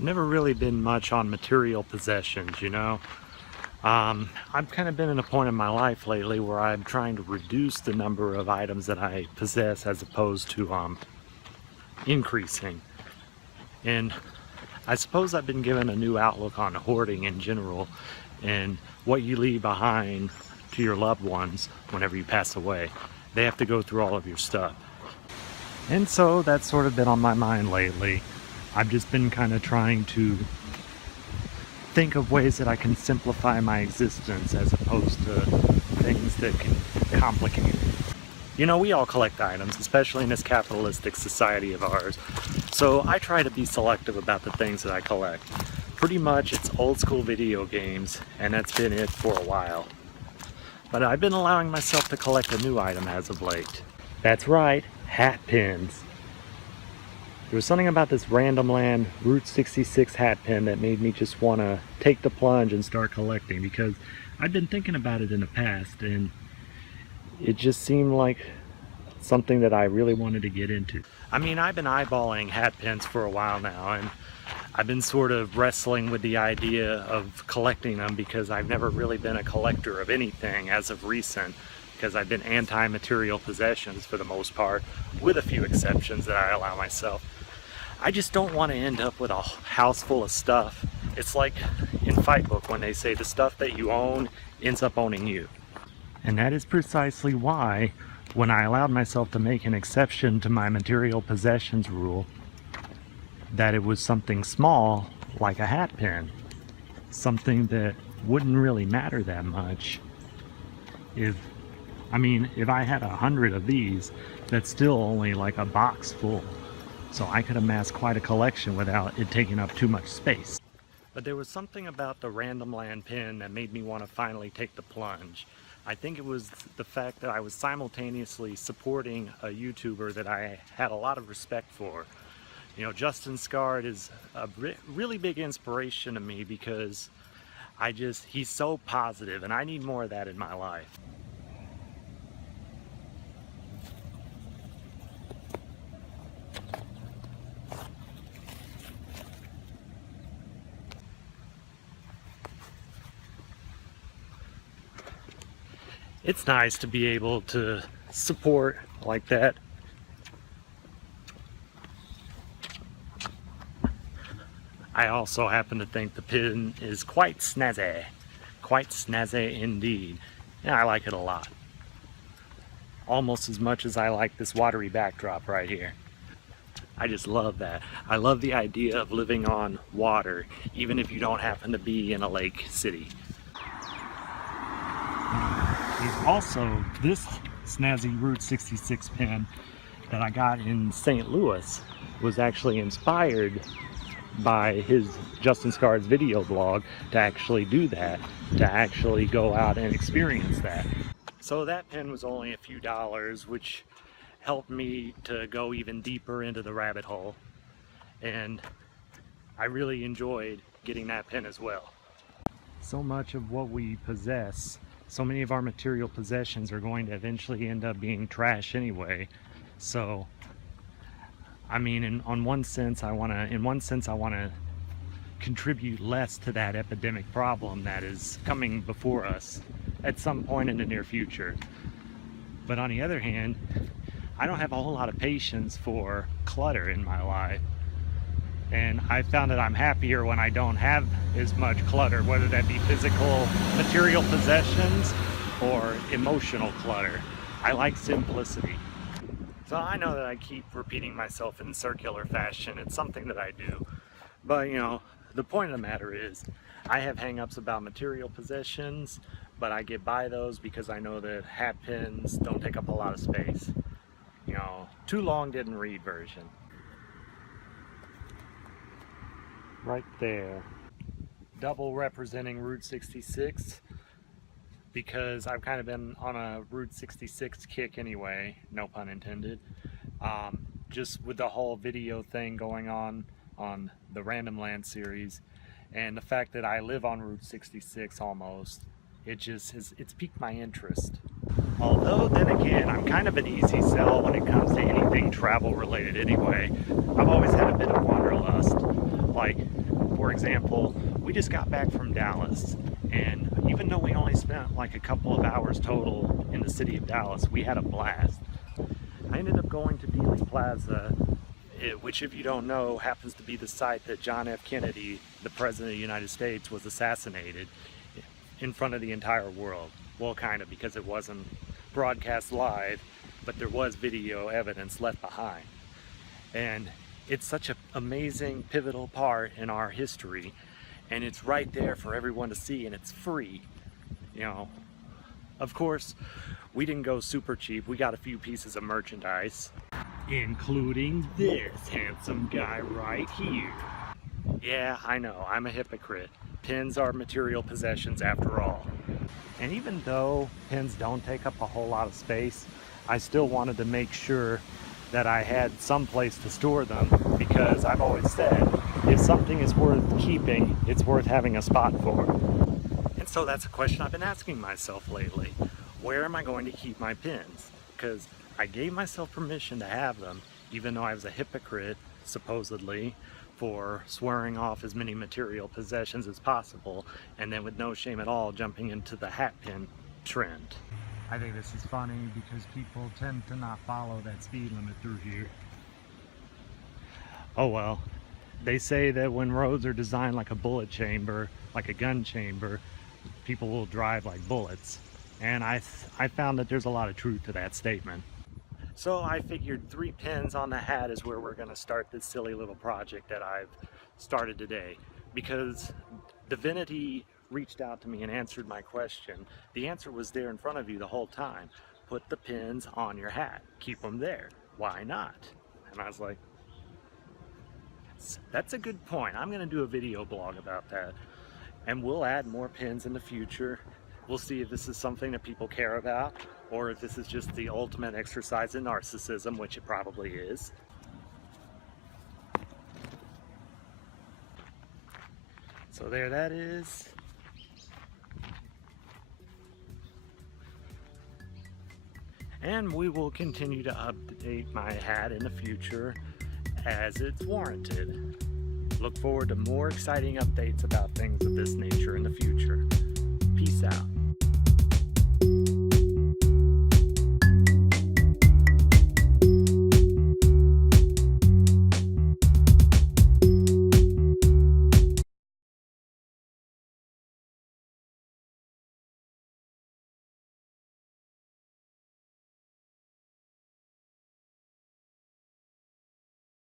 Never really been much on material possessions, you know. I've kind of been in a point in my life lately where I'm trying to reduce the number of items that I possess as opposed to increasing. And I suppose I've been given a new outlook on hoarding in general and what you leave behind to your loved ones whenever you pass away. They have to go through all of your stuff. And so that's sort of been on my mind lately. I've just been kind of trying to think of ways that I can simplify my existence as opposed to things that can complicate it. You know, we all collect items, especially in this capitalistic society of ours. So I try to be selective about the things that I collect. Pretty much it's old school video games, and that's been it for a while. But I've been allowing myself to collect a new item as of late. That's right, hat pins. There was something about this Random Land Route 66 hat pin that made me just want to take the plunge and start collecting, because I'd been thinking about it in the past and it just seemed like something that I really wanted to get into. I mean, I've been eyeballing hat pins for a while now, and I've been sort of wrestling with the idea of collecting them because I've never really been a collector of anything as of recent, because I've been anti-material possessions for the most part, with a few exceptions that I allow myself. I just don't want to end up with a house full of stuff. It's like in Fight Book when they say the stuff that you own ends up owning you. And that is precisely why, when I allowed myself to make an exception to my material possessions rule, that it was something small like a hat pin. Something that wouldn't really matter that much. If I had 100 of these, that's still only like a box full. So I could amass quite a collection without it taking up too much space. But there was something about the Random Land pin that made me want to finally take the plunge. I think it was the fact that I was simultaneously supporting a YouTuber that I had a lot of respect for. You know, Justin Scarr is a really big inspiration to me because he's so positive, and I need more of that in my life. It's nice to be able to support like that. I also happen to think the pin is quite snazzy indeed, and I like it a lot. Almost as much as I like this watery backdrop right here. I just love that. I love the idea of living on water, even if you don't happen to be in a lake city. Also, this snazzy Route 66 pin that I got in St. Louis was actually inspired by Justin Scarr's video blog to actually do that, to actually go out and experience that. So that pin was only a few dollars, which helped me to go even deeper into the rabbit hole, and I really enjoyed getting that pin as well. So much of what we possess, so many of our material possessions are going to eventually end up being trash anyway. So, I mean, in one sense, I want to contribute less to that epidemic problem that is coming before us at some point in the near future. But on the other hand, I don't have a whole lot of patience for clutter in my life. And I found that I'm happier when I don't have as much clutter, whether that be physical material possessions or emotional clutter. I like simplicity. So I know that I keep repeating myself in circular fashion. It's something that I do. But you know, the point of the matter is, I have hang-ups about material possessions, but I get by those because I know that hat pins don't take up a lot of space. You know, too long didn't read version. Right there, double representing Route 66, because I've kind of been on a Route 66 kick anyway, no pun intended. Just with the whole video thing going on the Random Land series, and the fact that I live on Route 66 almost, it's piqued my interest. Although then again, I'm kind of an easy sell when it comes to anything travel related anyway. I've always had a bit of wanderlust. Like, for example, we just got back from Dallas, and even though we only spent like a couple of hours total in the city of Dallas, we had a blast. I ended up going to Dealey Plaza, which, if you don't know, happens to be the site that John F. Kennedy, the President of the United States, was assassinated in front of the entire world. Well, kind of, because it wasn't broadcast live, but there was video evidence left behind. And it's such an amazing, pivotal part in our history, and it's right there for everyone to see, and it's free. You know, of course, we didn't go super cheap. We got a few pieces of merchandise, including this handsome guy right here. Yeah, I know, I'm a hypocrite. Pins are material possessions after all. And even though pins don't take up a whole lot of space, I still wanted to make sure that I had some place to store them, because I've always said, if something is worth keeping, it's worth having a spot for. And so that's a question I've been asking myself lately. Where am I going to keep my pins? Because I gave myself permission to have them, even though I was a hypocrite, supposedly, for swearing off as many material possessions as possible, and then with no shame at all jumping into the hat pin trend. I think this is funny because people tend to not follow that speed limit through here. Oh well, they say that when roads are designed like a bullet chamber, like a gun chamber, people will drive like bullets. And I found that there's a lot of truth to that statement. So I figured 3 pins on the hat is where we're going to start this silly little project that I've started today, because Divinity reached out to me and answered my question. The answer was there in front of you the whole time. Put the pins on your hat. Keep them there. Why not? And I was like, that's a good point. I'm going to do a video blog about that. And we'll add more pins in the future. We'll see if this is something that people care about, or if this is just the ultimate exercise in narcissism, which it probably is. So there that is. And we will continue to update my hat in the future as it's warranted. Look forward to more exciting updates about things of this nature in the future.